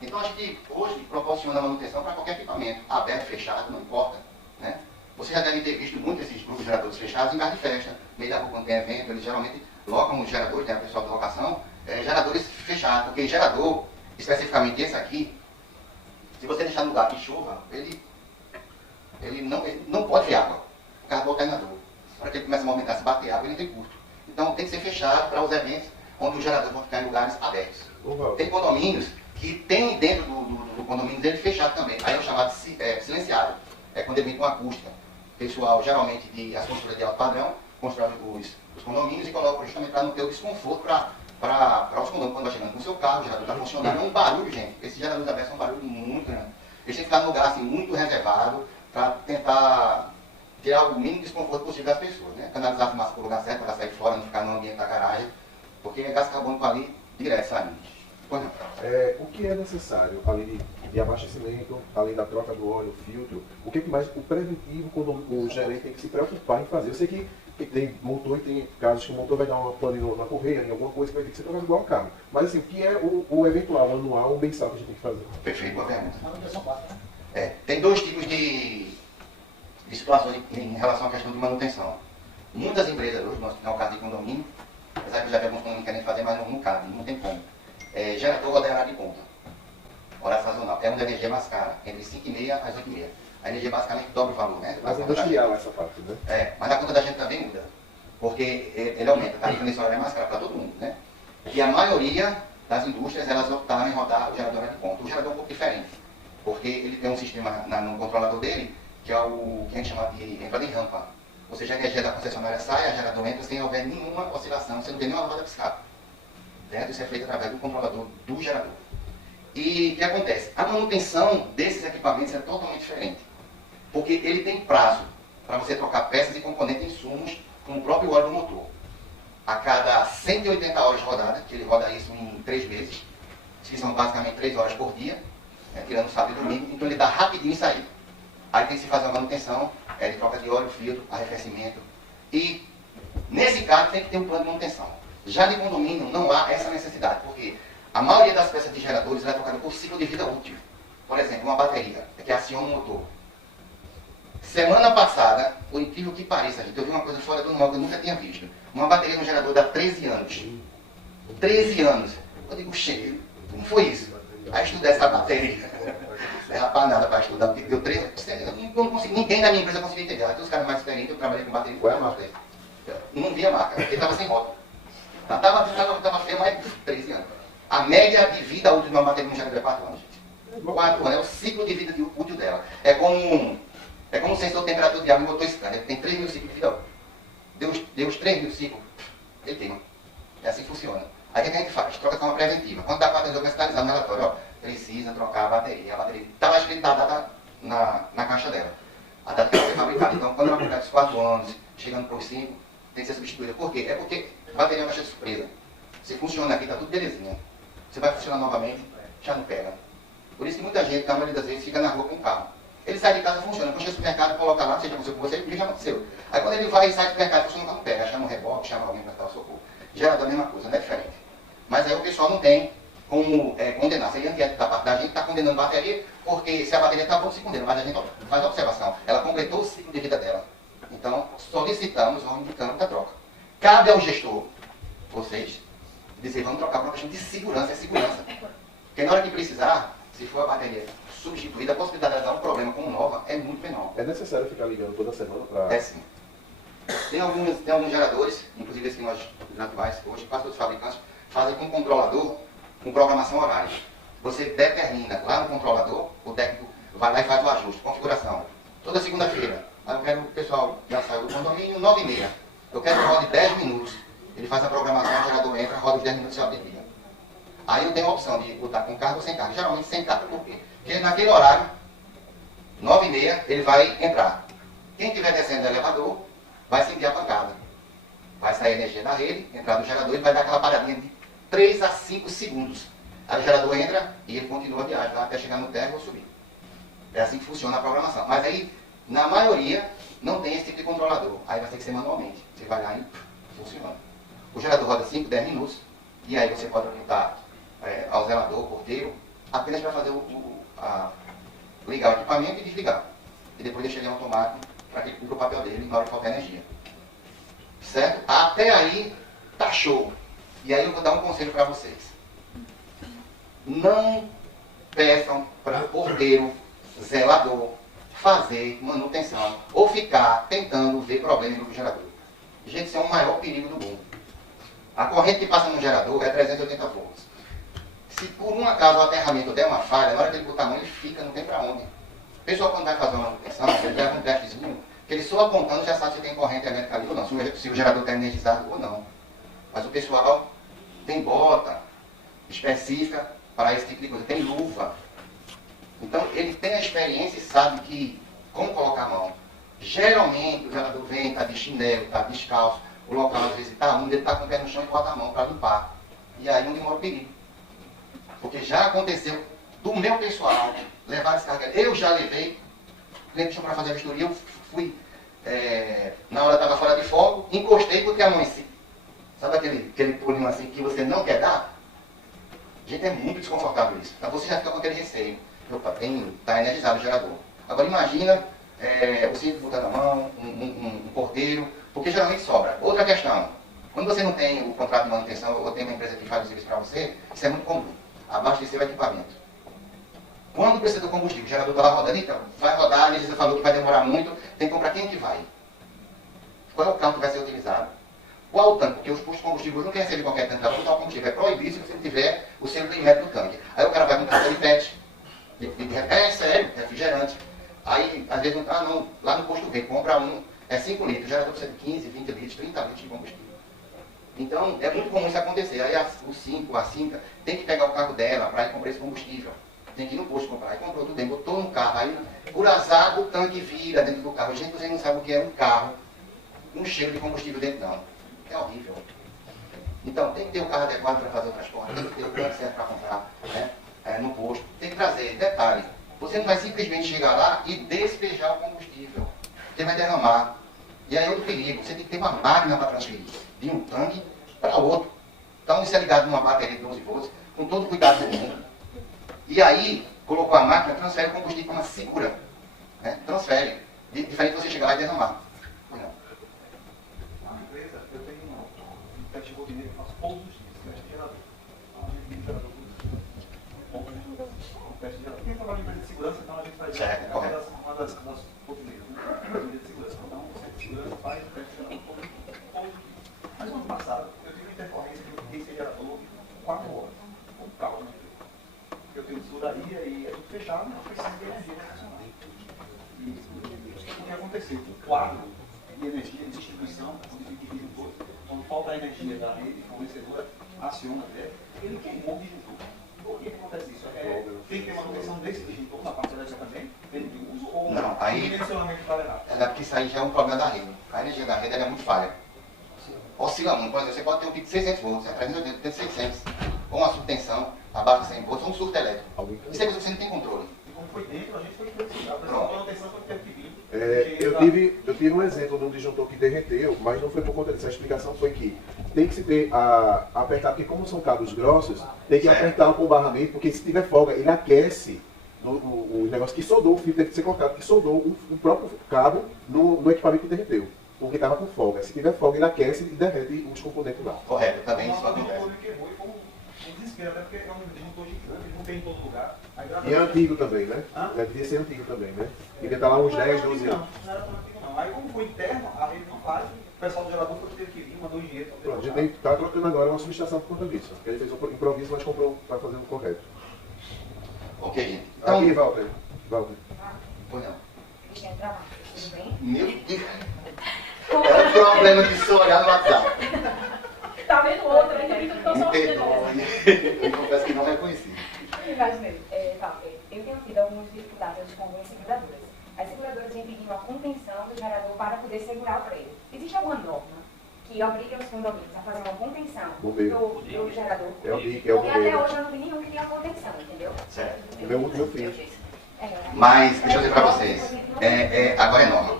Então a gente hoje proporciona manutenção para qualquer equipamento, aberto, fechado, não importa, né? Você já deve ter visto muito esses grupos de geradores fechados em bar de festa, meio da rua quando tem evento, eles geralmente locam os geradores, né, o pessoal de locação, geradores fechados, porque gerador, especificamente esse aqui, se você deixar no lugar que chova, ele não pode ver água, por causa do alternador. Para que ele comece a movimentar, se bater água, ele tem curto. Então tem que ser fechado para os eventos onde os geradores vão ficar em lugares abertos. Tem condomínios que tem dentro do condomínio dele fechado também. Aí é o chamado silenciado. É quando ele vem com acústica. Pessoal, geralmente, as construtoras de alto padrão, constrói os condomínios e colocam justamente para não ter o desconforto para os condomínios. Quando vai chegando com o seu carro, o gerador está funcionando. É um barulho, gente. Esses geradores abertos são um barulho muito grande. Eles têm que ficar num lugar assim, muito reservado para tentar tirar o mínimo desconforto possível das pessoas, né? Canalizar a fumaça para o lugar certo, para sair fora, não ficar no ambiente da garagem, porque é gás carbônico ali direto, sabe? Pois não. O que é necessário, além de abastecimento, além da troca do óleo, filtro, o que mais o preventivo quando o gerente tem que se preocupar em fazer? Eu sei que tem motor e tem casos que o motor vai dar uma pane na correia, em alguma coisa que vai ter que ser trocado igual ao carro. Mas assim, o que é o eventual, anual ou mensal que a gente tem que fazer? Perfeito, boa pergunta. Tem dois tipos de situações em relação à questão de manutenção. Muitas empresas hoje, nós temos o caso de condomínio, apesar que eu já vi alguns condomínios querem fazer, mas não cabe, não tem como. Gerador roda horário de ponta, horário sazonal, é onde a energia é mais cara, entre 5h30 às 8h30. A energia basicamente dobra o valor, né? Mas industrial essa parte, né? Mas a conta da gente também muda, porque ele aumenta, a tarifa nesse horário é mais cara para todo mundo, né? E a maioria das indústrias, elas optaram em rodar o gerador horário de ponta. O gerador é um pouco diferente, porque ele tem um sistema no controlador dele, que é o que a gente chama de entrada em rampa. Ou seja, a energia da concessionária sai, a gerador entra sem houver nenhuma oscilação, você não tem nenhuma roda piscar. Certo? Isso é feito através do controlador do gerador. E o que acontece? A manutenção desses equipamentos é totalmente diferente. Porque ele tem prazo para você trocar peças e componentes e insumos com o próprio óleo do motor. A cada 180 horas de rodada, que ele roda isso em 3 meses, que são basicamente 3 horas por dia, tirando sábado e domingo, então ele dá rapidinho isso aí. Aí tem que se fazer uma manutenção, de troca de óleo, filtro, arrefecimento. E nesse caso tem que ter um plano de manutenção. Já de condomínio não há essa necessidade, porque a maioria das peças de geradores é trocada por ciclo de vida útil. Por exemplo, uma bateria, que aciona o motor. Semana passada, por incrível que pareça, gente, eu vi uma coisa fora do normal que eu nunca tinha visto. Uma bateria no gerador dá 13 anos. 13 anos. Eu digo, cheio, como foi isso? Aí estudei essa bateria. Não era para nada para estudar, porque deu 13 anos. Eu não consegui, ninguém da minha empresa conseguia entender. Até os caras mais experientes, eu trabalhei com bateria. Qual é a marca? Eu não via a marca, porque estava sem moto. Estava feio, mas 13 anos. A média de vida útil de uma bateria no gerador é 4 anos, gente. 4 anos, é o ciclo de vida útil dela. É como um sensor de temperatura de água e motor Scania. Tem 3.000 ciclos de vida. Deu os 3.000 ciclos, ele queima. É assim que funciona. Aí o que a gente faz? Troca de forma preventiva. Quando dá para atender, vai sinalizar no relatório, ó, precisa trocar a bateria. A bateria está lá escrito a data na caixa dela. A data que ela foi fabricada. Então, quando ela comprar dos 4 anos, chegando para os 5, tem que ser substituída. Por quê? É porque a bateria é uma caixa de surpresa. Se funciona aqui, está tudo belezinha. Você vai funcionar novamente, já não pega. Por isso que muita gente, na maioria das vezes, fica na rua com o carro. Ele sai de casa, funciona. Quando chega no supermercado, coloca lá, seja com você, já aconteceu. Aí quando ele vai e sai do supermercado, funciona, não pega. Chama um reboque, chama alguém para dar o socorro. Gerador é a mesma coisa, não é diferente. Mas aí o pessoal não tem como condenar. Seria antiético da parte da gente está condenando a bateria, porque se a bateria está boa, se condena. Mas a gente faz a observação. Ela completou o ciclo de vida dela. Então, solicitamos ou indicamos a troca. Cabe ao gestor, vocês, dizer, vamos trocar por uma questão de segurança, é segurança. Porque na hora que precisar, se for a bateria substituída, a possibilidade de dar um problema como nova é muito menor. É necessário ficar ligando toda semana para... É sim. Tem alguns geradores, inclusive esses que nós atuais, hoje quase todos os fabricantes, fazem com controlador, com programação horária. Você determina lá no controlador, o técnico vai lá e faz o ajuste, configuração. Toda segunda-feira, aí eu quero o pessoal já saiu do condomínio, 9h30. Eu quero que rode 10 minutos. Ele faz a programação, o gerador entra, roda os 10 minutos e desliga. Aí eu tenho a opção de botar com carga ou sem carga. Geralmente sem carga, por quê? Porque naquele horário, 9h30, ele vai entrar. Quem estiver descendo do elevador, vai sentir a pancada. Vai sair a energia da rede, entrar no gerador e vai dar aquela paradinha de 3 a 5 segundos. Aí o gerador entra e ele continua a viagem lá até chegar no térreo ou subir. É assim que funciona a programação. Mas aí, na maioria, não tem esse tipo de controlador. Aí vai ter que ser manualmente. Você vai lá e funciona. O gerador roda 5, 10 minutos. E aí você pode apontar ao zelador, porteiro, apenas para fazer ligar o equipamento e desligar. E depois deixar ele automático para que ele cumpra o papel dele na hora que faltar energia. Certo? Até aí, tá show. E aí eu vou dar um conselho para vocês. Não peçam para porteiro, zelador, fazer manutenção ou ficar tentando ver problemas no gerador. Gente, isso é o maior perigo do mundo. A corrente que passa no gerador é 380 volts. Se por um acaso o aterramento der uma falha, na hora que ele botar a mão, ele fica, não tem para onde. O pessoal, quando vai fazer uma manutenção, ele leva um testezinho, que ele só apontando já sabe se tem corrente elétrica ali ou não, se o gerador está energizado ou não. Mas o pessoal tem bota específica para esse tipo de coisa, tem luva. Então, ele tem a experiência e sabe que como colocar a mão. Geralmente, o gerador vem, está de chinelo, está descalço, o local às vezes está úmido, ele está com o pé no chão e bota a mão para limpar. E aí não demora o perigo. Porque já aconteceu do meu pessoal levar descarga. Eu já levei, o cliente chamou para fazer a vistoria, eu fui, na hora estava fora de foco, encostei porque amanheci. Sabe aquele pulinho assim que você não quer dar? Gente, é muito desconfortável isso. Então você já fica com aquele receio. Opa, está energizado o gerador. Agora imagina você botando a mão, um porteiro, porque geralmente sobra. Outra questão, quando você não tem o contrato de manutenção ou tem uma empresa que faz o serviço para você, isso é muito comum. Abastecer o equipamento. Quando precisa do combustível, o gerador está lá rodando, então, vai rodar, a Elisa falou que vai demorar muito, tem que comprar quem que vai. Qual é o carro que vai ser utilizado? Qual o tanque? Porque os postos de combustível não querem receber qualquer tanque para botar o combustível. É proibido se você não tiver o selo do IMET do tanque. Aí o cara vai com um carro de PET. Sério, refrigerante. Aí, às vezes, não, lá no posto vem, compra um, 5 litros, o gerador precisa de 15, 20 litros, 30 litros de combustível. Então, é muito comum isso acontecer. Aí o 5, a 5, tem que pegar o carro dela para ir comprar esse combustível. Tem que ir no posto comprar. Aí comprou tudo bem, botou no carro. Aí, por azar, o tanque vira dentro do carro. Gente, você não sabe o que é um carro com um cheiro de combustível dentro, não. É horrível. Então, tem que ter o carro adequado para fazer o transporte, tem que ter o tanque certo para comprar, né? No posto. Tem que trazer. Detalhe, você não vai simplesmente chegar lá e despejar o combustível. Você vai derramar. E aí é outro perigo. Você tem que ter uma máquina para transferir de um tanque para outro. Então, isso é ligado numa bateria de 12 volts, com todo o cuidado do mundo. E aí, colocou a máquina, transfere o combustível de forma segura. Né? Transfere. Diferente de você chegar lá e derramar. Pois não. Na empresa, eu tenho um teste de rotineiro que eu faço todos os dias, teste de gerador. A gente tem gerador um teste de gerador. Quem trabalha em empresa de segurança, então a gente faz uma das rotineiras, né? De segurança. Então, o centro de segurança faz o teste de gerador todos os dias. Mas no ano passado, eu tive uma intercorrência que eu fiquei sem gerador 4 horas. Um caos, né? Eu tenho tesouraria e é tudo acontecer? O quadro de energia de distribuição, onde fica o disjuntor, quando falta a energia da rede fornecedora, aciona até, ele queimou o disjuntor. Por que acontece isso? Tem que ter manutenção desse disjuntor na parte elétrica também, dentro de uso, ou não, aí, o dimensionamento está errado? É porque isso aí já é um problema da rede. A energia da rede ela é muito falha. Oscila muito, por exemplo, você pode ter um pico de 600 volts, 380, 600, com uma subtensão abaixo de 100 volts, ou um surto elétrico. Isso é coisa que você não tem controle. E como foi dentro, a gente foi influenciado. A manutenção foi ter que vir. Eu tive um exemplo de um disjuntor que derreteu, mas não foi por conta disso. A explicação foi que tem que se ter apertar, porque como são cabos grossos, tem que apertar com o barramento, porque se tiver folga, ele aquece o negócio que soldou, o fio teve que ser colocado, que soldou o próprio cabo no equipamento que derreteu, porque estava com folga. Se tiver folga, ele aquece e derrete os componentes lá. Correto, também isso O acontece. disjuntor queimou e foi um desespero, até porque é um disjuntor gigante, não tem em todo lugar. E é antigo também, né? Devia ser antigo também, né? Devia estar lá uns 10, 12 anos. Não era tão antigo não. Aí como foi interno, a rede não faz, o pessoal do gerador foi ter que vir, mandou engenheiro. Pronto, a gente está trocando agora uma subestação por conta disso. Ele fez um improviso, mas comprou para fazer o correto. Ok, gente. Então, Aqui, Walter. Walter. pois não. Cristiane Travassos, tudo bem? Meu Deus. É o problema de só olhar no WhatsApp. Tá vendo outro aí também que eu tô Me sofrendo. perdoe. Eu confesso que não reconheci. Imaginei. Eu tenho tido algumas dificuldades com algumas seguradoras. As seguradoras vêm pedindo a contenção do gerador para poder segurar o prédio. Existe alguma norma que obriga os condomínios a fazer uma contenção do gerador? É o DIC, Porque até hoje eu não vi nenhum que tinha contenção, entendeu? Certo. O meu último fiz. Mas, deixa eu dizer para vocês, agora é norma.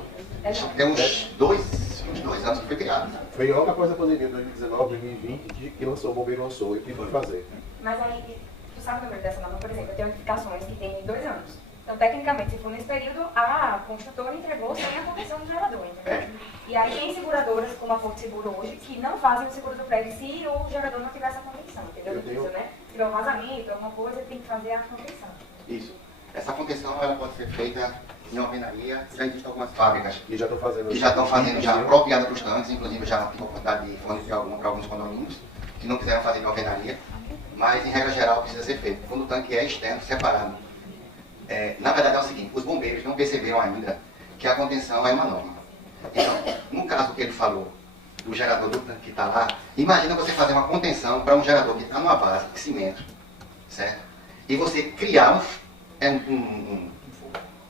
Tem uns dois anos que foi criado. Foi logo após a pandemia, 2019, 2020, que lançou, o bombeiro lançou, eu tive que fazer. Mas aí, tu sabe o número dessa norma, por exemplo, eu tenho edificações que têm 2 anos. Então, tecnicamente, se for nesse período, a construtora entregou sem a contenção do gerador, entendeu? E aí tem seguradoras, como a Porto Seguro hoje, que não fazem o seguro do prédio se o gerador não tiver essa contenção, entendeu? Eu tenho- Né? Se tiver um vazamento, alguma coisa, tem que fazer a contenção. Isso. Essa contenção ela pode ser feita em alvenaria. Já existem algumas fábricas E já estão fazendo. que já estão fazendo já apropriada para os tanques, inclusive já tive a oportunidade de fornecer para alguns condomínios que não quiseram fazer de alvenaria, mas em regra geral precisa ser feito. Quando o tanque é externo, separado. Na verdade é o seguinte, os bombeiros não perceberam ainda que a contenção é uma norma. Então, no caso que ele falou, do gerador do tanque que está lá, imagina você fazer uma contenção para um gerador que está numa base de cimento, certo? E você criar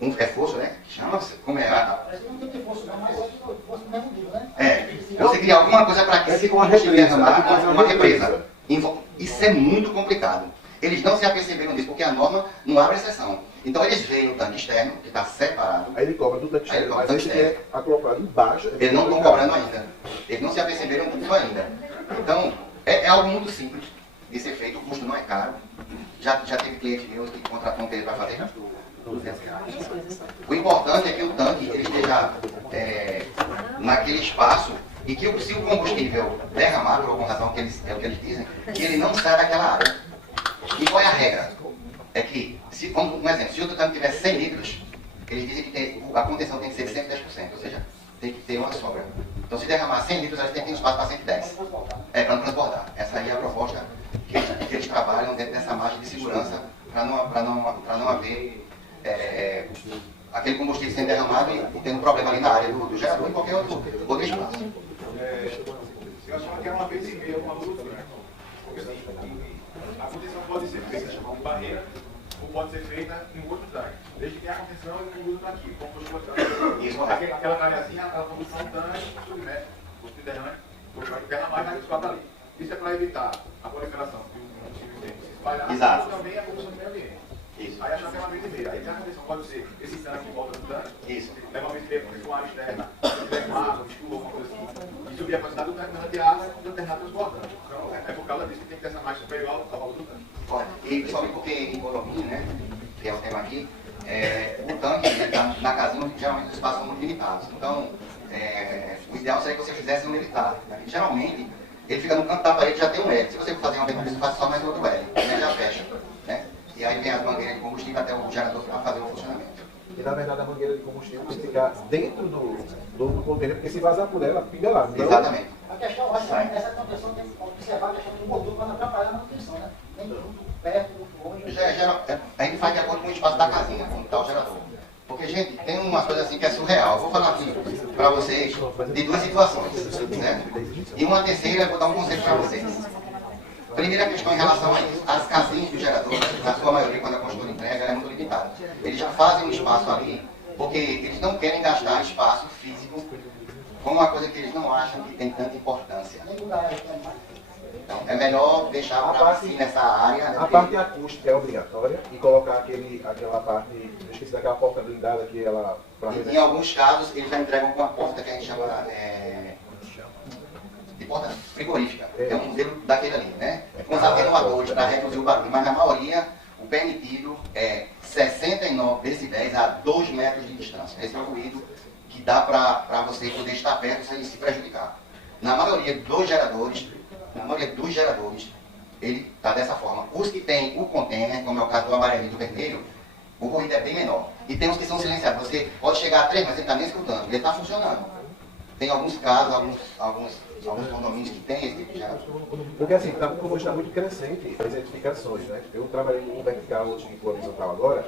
um fosso, né? Chama-se, como é? Parece que não tem força, não, mas fosse do mesmo nível, né? Você criar alguma coisa para que É se tipo uma combustível represa, derramar, é uma represa. Isso é muito complicado. Eles não se aperceberam disso, porque a norma não abre exceção. Então eles veem o tanque externo, que está separado. Aí ele cobra do tanque Aí ele externo, cobra mas do esse que é acoplado embaixo. Eles não estão cobrando ainda. Eles não se aperceberam disso ainda. Então, é algo muito simples de ser feito, o custo não é caro. Já teve cliente meu que contratou um dele para fazer R$200. O importante é que o tanque ele esteja naquele espaço e que se o combustível derramar, por alguma razão, é o que eles dizem, que ele não saia daquela área. E qual é a regra? É que, como um exemplo, se o tanque tiver 100 litros, eles dizem que a contenção tem que ser de 110%, ou seja, tem que ter uma sobra. Então, se derramar 100 litros, eles têm que ter espaço para 110. Para não transbordar. Essa aí é a proposta que eles trabalham dentro dessa margem de segurança para não haver aquele combustível sendo derramado e tendo problema ali na área do gerador ou em qualquer outro espaço. Eu achava que era uma vez e meia, uma luta, né? Porque assim, a contenção pode ser feita chamada de barreira, ou pode ser feita em outro lugar. Desde que a contenção e o uso daqui, como você botar. Isso, Aquela áreazinha, ela condução tanque, submete, o subterrâneo, porque vai derramar mais espada ali. Isso é para evitar a proliferação que o combustível tem que se espalhar. Exato. E também a condução do meio ambiente. Isso. Aí achava que era uma vez e meia. Aí a contenção pode ser esse tanque em volta do tanque. Isso. Leva uma vez e meia porque com água externa, se tiver com água, escuro, alguma coisa assim. E subir a quantidade do tanque, não vai ter água e não ter nada transbordando. Então, é por causa disso que tem que ter essa margem superior ao valor do tanque. Olha, e principalmente porque em condomínio, né, que é o tema aqui, o tanque está na casinha, geralmente os espaços são muito limitados. Então, o ideal seria que você fizesse um militar. Né? Geralmente, ele fica no canto da parede já tem um L. Se você for fazer uma vez, você faz só mais outro L. Ele já fecha. Né? E aí vem as mangueiras de combustível até o gerador para fazer o funcionamento. E na verdade a mangueira de combustível tem que ficar dentro do container, porque se vazar por ela, pinga lá. Então, Exatamente. A questão, eu acho que essa contenção tem que observar a questão do motor para não atrapalhar a manutenção, né? Nem junto, perto, muito longe. A gente faz de acordo com o espaço da casinha, onde está o gerador. Porque Gente, tem uma coisa assim que é surreal. Eu vou falar aqui para vocês de duas situações, certo? E uma terceira, eu vou dar um conselho para vocês. Primeira questão em relação a isso. As casinhas dos geradores, na sua maioria, quando a construtora entrega, ela é muito limitada. Eles já fazem um espaço ali, porque eles não querem gastar espaço físico com uma coisa que eles não acham que tem tanta importância. Então, é melhor deixar para si nessa área. Né, a parte acústica é obrigatória e colocar aquela parte, eu esqueci daquela porta blindada que ela... Em alguns casos, eles já entregam com a porta que a gente chama de porta frigorífica. É um modelo daquele ali, né? Com os atenuadores para reduzir o barulho, mas na maioria o permitido é 69 decibéis a 2 metros de distância. Esse é o ruído que dá para você poder estar perto sem se prejudicar. Na maioria dos geradores, ele está dessa forma. Os que tem o container, como é o caso do amarelo e do vermelho, o ruído é bem menor. E tem uns que são silenciados. Você pode chegar a 3, mas você está nem escutando. Ele está funcionando. Tem alguns casos, alguns condomínios que tem esse tipo de gerador. Porque assim, como está muito crescente as edificações, né? Eu trabalhei no vertical hoje em horizontal agora,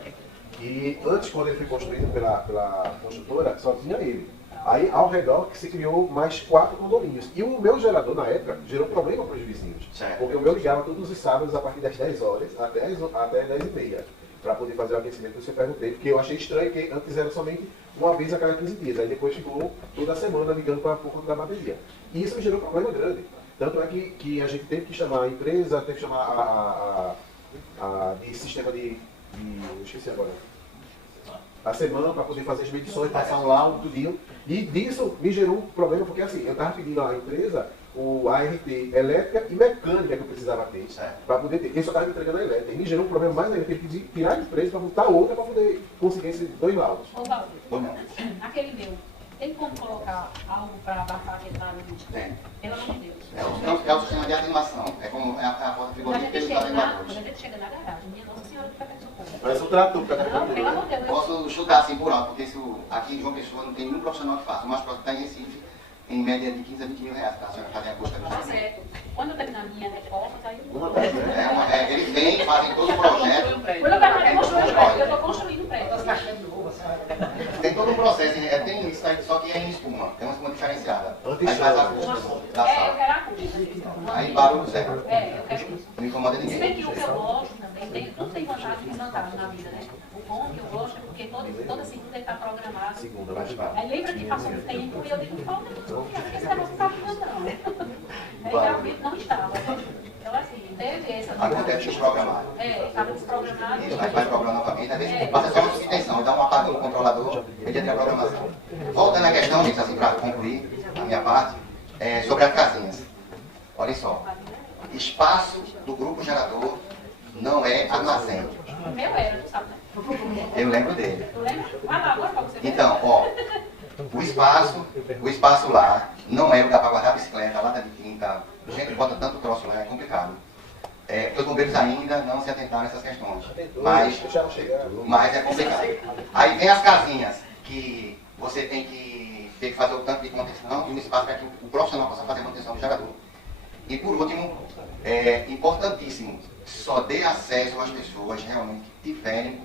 e antes, quando ele foi construído pela construtora, só tinha ele. Aí, ao redor, que se criou mais 4 condomínios. E o meu gerador, na época, gerou problema para os vizinhos. Certo. Porque o meu ligava todos os sábados, a partir das 10 horas, até 10h30, para poder fazer o aquecimento. Eu perguntei, porque eu achei estranho que antes era somente uma vez a cada 15 dias. Aí depois ficou toda semana ligando para por conta da bateria. E isso me gerou um problema grande. Tanto é que a gente teve que chamar a empresa, teve que chamar de sistema de eu esqueci agora. A semana para poder fazer as medições, passar um laudo, tudinho. E disso me gerou um problema, porque assim, eu estava pedindo à empresa o ART elétrica e mecânica que eu precisava ter, para poder ter. Ele só estava me entregando a elétrica. E me gerou um problema mais ainda, porque eu tive que tirar a empresa para botar outra para poder conseguir esses 2 laudos. Ô, Valdir, aquele meu, tem como colocar algo para abafar aquele barulho? Tem. Pelo amor de Deus. É o sistema de atenuação. É como a porta frigorífica e os atenuadores. Quando a gente chega na garagem, minha Nossa Senhora do Perpétuo Socorro. Parece um trator para Não, pelo amor de Deus. Posso chutar assim por alto, porque isso, aqui em João Pessoa não tem nenhum profissional que faça. O mais próximo está em Recife, em média de 15 a 20 mil reais para a senhora fazer a busca do Tá gerador. certo. Quando eu terminar a minha reforma, aí eu Eles vêm, fazem todo o projeto. Quando eu terminar, eu estou construindo um prédio. Tem todo um processo, tem isso aí, só que é em espuma, tem uma espuma diferenciada. Aí faz a busca da Eu sala. quero a acústica. Aí barulho zero. Eu quero isso. Não incomoda Se bem ninguém. que o que eu gosto também, tudo tem vantagem e desvantagem na vida, né? O bom que eu gosto é porque toda segunda ele está programado. Segunda, mais fácil. Aí lembra que passou um tempo e eu digo, falta esse negócio não está funcionando. Aí realmente não estava. Então assim, teve essa Acontece desprogramado. estava desprogramado. Isso, aí faz programa novamente, às vezes passa só uma subtensão, dá um apagão no controlador, ele entra a programação. Voltando à questão, gente, assim, para concluir a minha parte, sobre as casinhas. Olha só, espaço do grupo gerador não é armazém. O meu era, tu sabe, né? Eu lembro dele. Tu lembra? Vai lá agora para você ver. Então, ó, o espaço lá não é lugar para guardar bicicleta, lata de tinta, gente bota tanto troço lá, é complicado. Os bombeiros ainda não se atentaram a essas questões, mas é complicado. Aí vem as casinhas, que você tem que fazer o tanque de contenção e um espaço para que o profissional possa fazer a manutenção do gerador. E por último, importantíssimo, só dê acesso às pessoas realmente que tiverem,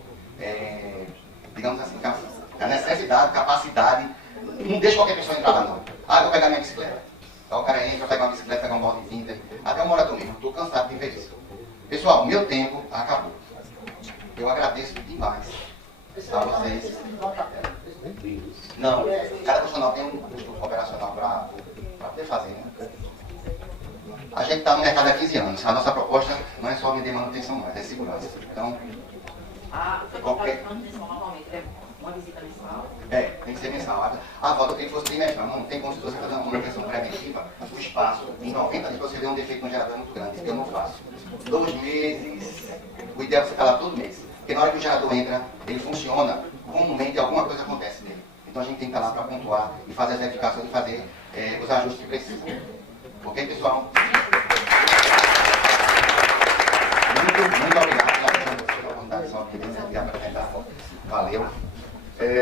digamos assim, a necessidade, capacidade. Não deixe qualquer pessoa entrar lá não. Ah, eu vou pegar minha bicicleta. Então o cara entra, pega uma bicicleta, pega um balde de tinta. Até o morador mesmo, estou cansado de ver isso. Pessoal, meu tempo acabou. Eu agradeço demais a vocês. Não, cada profissional tem um custo operacional para poder fazer, né? A gente está no mercado há 15 anos. A nossa proposta não é só vender manutenção, mas é segurança. Então, qualquer... normalmente é uma visita mensal. Tem que ser mensal. A volta tem que fosse trimestral. Não tem como se você fazer uma manutenção preventiva. O espaço, em 90 dias você vê um defeito no gerador muito grande. Eu não faço. 2 meses, o ideal é você estar lá todo mês. Porque na hora que o gerador entra, ele funciona, comumente alguma coisa acontece nele. Então a gente tem que estar lá para pontuar e fazer as verificações e fazer os ajustes que precisam. Ok, pessoal? Muito obrigado pela oportunidade de apresentar. Valeu.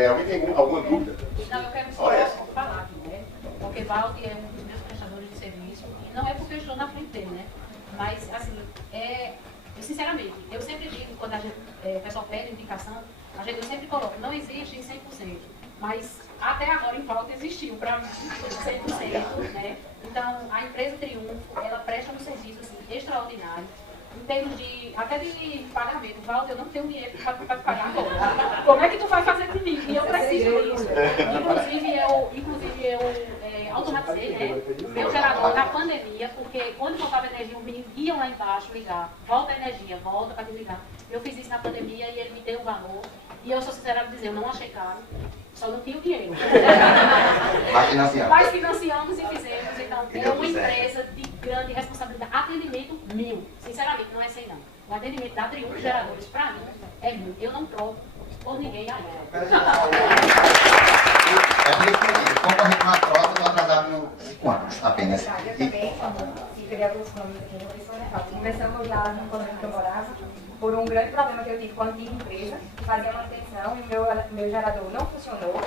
Alguém tem alguma dúvida? Não, eu quero só falar aqui, né? Porque Valdir é um dos meus prestadores de serviço. E não é porque eu estou na frente dele, né? Mas, assim, sinceramente, eu sempre digo, quando o pessoal pede indicação, A gente sempre coloca, não existe em 100%, mas até agora em Valta existiu para 100%, né? Então, a empresa Triunfo, ela presta um serviço assim, extraordinário. Em termos de, até de pagamento, Valdo, eu não tenho dinheiro para te pagar agora. Como é que tu vai fazer de mim? E eu preciso disso. Inclusive eu automatizei, né, meu gerador na pandemia, porque quando faltava energia, os meninos iam lá embaixo ligar. Volta a energia, volta para desligar. Eu fiz isso na pandemia e ele me deu o valor. E eu sou sincera em dizer, eu não achei caro. Só não tinha o dinheiro. Mas financiamos e fizemos. Então, é uma empresa de grande responsabilidade. Atendimento 1000. Sinceramente, não é 100 não. O atendimento da Triunfo Geradores, para mim, é 1000. Eu não troco por ninguém ainda. Concorrendo com a troca, eu atrasado 5 anos apenas. Eu também, e vereadores econômicos aqui no professor, né? Começamos lá no condomínio que eu morava, por um grande problema que eu tive com a antiga empresa, que fazia manutenção e meu gerador não funcionou,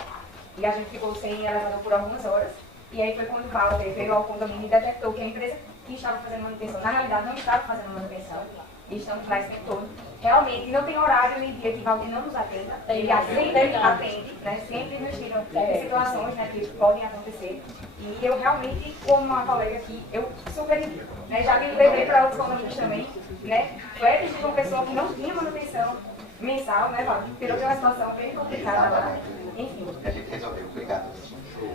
e a gente ficou sem elevador por algumas horas. E aí foi quando o Walter veio ao condomínio e detectou que a empresa que estava fazendo manutenção, na realidade não estava fazendo manutenção, e estamos lá esse tempo todo. Realmente, não tem horário nem dia que Walter não nos atenda, ele sempre atende, né? Sempre nos tiram situações, né, que podem acontecer. E eu realmente, como uma colega aqui, eu super indico, né? Já me levei para outros condomínios também, né? Foi de uma pessoa que não tinha manutenção mensal, né, Walter? Pelo que é uma situação bem complicada lá. Enfim. A gente resolveu, obrigado.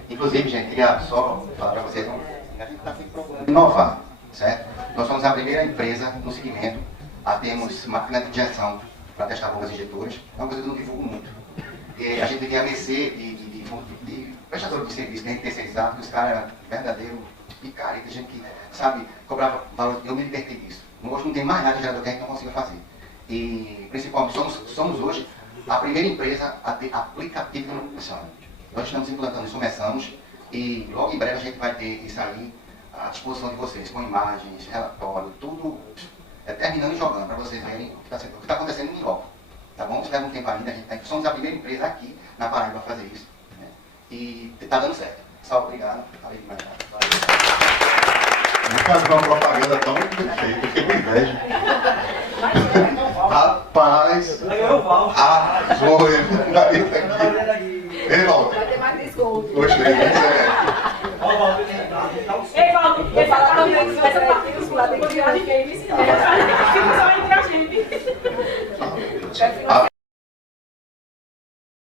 Inclusive, gente, queria só falar para vocês, a gente está procurando inovar, certo? Nós somos a primeira empresa no segmento a termos máquina de injeção para testar bombas injetoras. É uma coisa que eu não divulgo muito. E a gente vivia a mercê de prestadores de serviço, que a gente terceirizava, que os caras eram verdadeiros picaretas, gente que, sabe, cobrava valor. Eu me libertei disso. Hoje não tem mais nada de gerador que a gente não consiga fazer. E, principalmente, somos hoje a primeira empresa a ter aplicativo de manutenção. Nós estamos implantando isso, começamos, e logo em breve a gente vai ter isso ali à disposição de vocês, com imagens, relatório, tudo, terminando e jogando, para vocês verem o que está acontecendo em loco. Tá bom? Se leva um tempo ainda, somos a primeira empresa aqui na Paraíba a fazer isso. Né? E está dando certo. Salve, obrigado. Falei demais. Nunca vi uma propaganda tão perfeita, fiquei com inveja. Rapaz, arrasou ele. Ei, Walter. Vai ter mais desconto. Gostei,